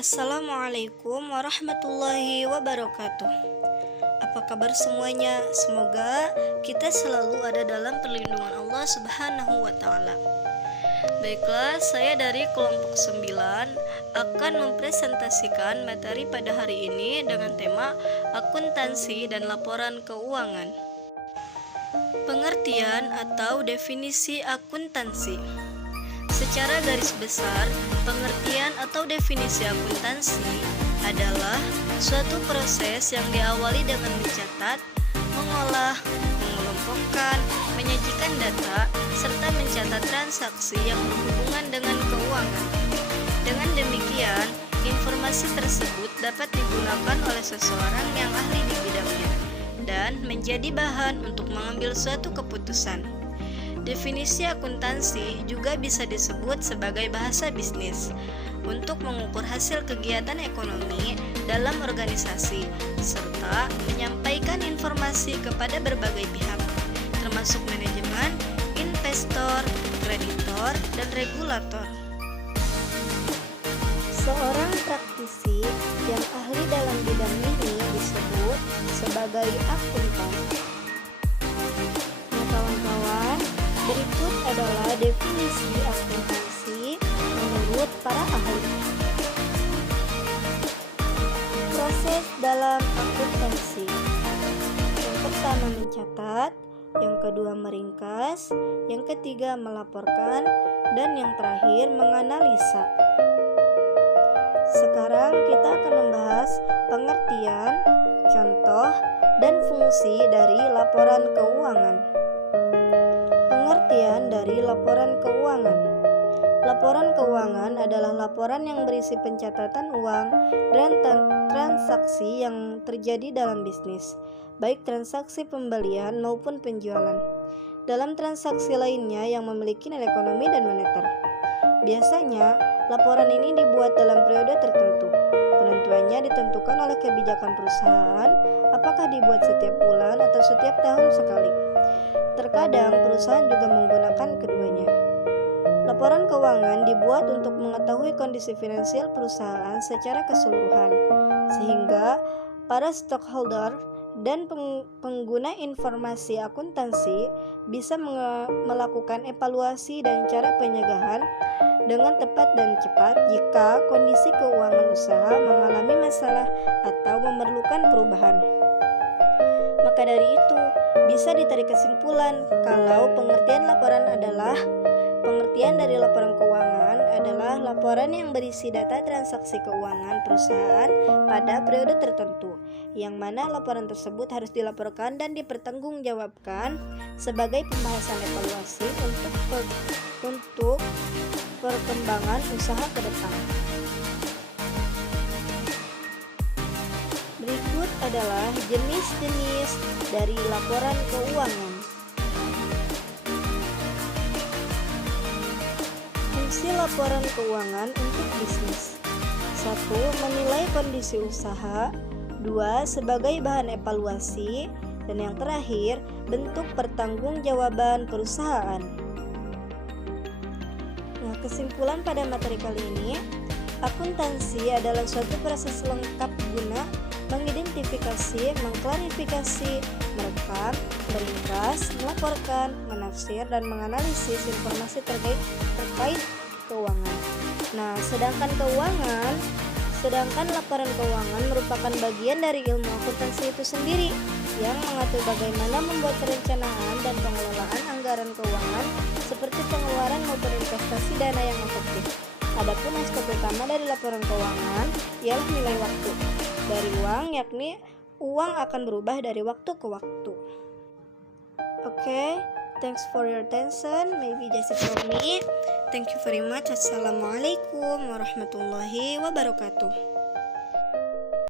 Assalamualaikum warahmatullahi wabarakatuh. Apa kabar semuanya? Semoga kita selalu ada dalam perlindungan Allah Subhanahu wa taala. Baiklah, saya dari kelompok 9 akan mempresentasikan materi pada hari ini dengan tema akuntansi dan laporan keuangan. Pengertian atau definisi akuntansi. Secara garis besar, pengertian atau definisi akuntansi adalah suatu proses yang diawali dengan mencatat, mengolah, mengelompokkan, menyajikan data, serta mencatat transaksi yang berhubungan dengan keuangan. Dengan demikian, informasi tersebut dapat digunakan oleh seseorang yang ahli di bidangnya dan menjadi bahan untuk mengambil suatu keputusan. Definisi akuntansi juga bisa disebut sebagai bahasa bisnis untuk mengukur hasil kegiatan ekonomi dalam organisasi serta menyampaikan informasi kepada berbagai pihak, termasuk manajemen, investor, kreditor, dan regulator. Seorang praktisi yang ahli dalam bidang ini disebut sebagai akuntan. Nah, kawan-kawan, berikut adalah definisi akuntansi menurut para ahli. Proses dalam akuntansi. Yang pertama mencatat, yang kedua meringkas, yang ketiga melaporkan, dan yang terakhir menganalisa. Sekarang kita akan membahas pengertian, contoh, dan fungsi dari laporan keuangan. Pengertian dari laporan keuangan. Laporan keuangan adalah laporan yang berisi pencatatan uang dan transaksi yang terjadi dalam bisnis, baik transaksi pembelian maupun penjualan. Dalam transaksi lainnya yang memiliki nilai ekonomi dan moneter. Biasanya, laporan ini dibuat dalam periode tertentu. Penentuannya ditentukan oleh kebijakan perusahaan, apakah dibuat setiap bulan atau setiap tahun sekali. Terkadang perusahaan juga menggunakan keduanya. Laporan keuangan dibuat untuk mengetahui kondisi finansial perusahaan secara keseluruhan, sehingga para stockholder dan pengguna informasi akuntansi bisa melakukan evaluasi dan cara pencegahan dengan tepat dan cepat jika kondisi keuangan usaha mengalami masalah atau memerlukan perubahan. Maka dari itu, bisa ditarik kesimpulan kalau pengertian dari laporan keuangan adalah laporan yang berisi data transaksi keuangan perusahaan pada periode tertentu, yang mana laporan tersebut harus dilaporkan dan dipertanggungjawabkan sebagai pembahasan evaluasi untuk perkembangan usaha ke depan. Berikut adalah jenis-jenis dari laporan keuangan. Fungsi laporan keuangan untuk bisnis. 1. Menilai kondisi usaha. 2. Sebagai bahan evaluasi. Dan yang terakhir, bentuk pertanggungjawaban perusahaan. Nah, kesimpulan pada materi kali ini, akuntansi adalah suatu proses lengkap guna mengidentifikasi, mengklarifikasi, merekam, meringkas, melaporkan, menafsir, dan menganalisis informasi terkait keuangan. Nah, sedangkan laporan keuangan merupakan bagian dari ilmu akuntansi itu sendiri yang mengatur bagaimana membuat perencanaan dan pengelolaan anggaran keuangan seperti pengeluaran maupun investasi dana yang efektif. Adapun aspek utama dari laporan keuangan ialah nilai waktu dari uang, yakni uang akan berubah dari waktu ke waktu. Okay, thanks for your attention. Maybe that's it for me. Thank you very much. Assalamualaikum warahmatullahi wabarakatuh.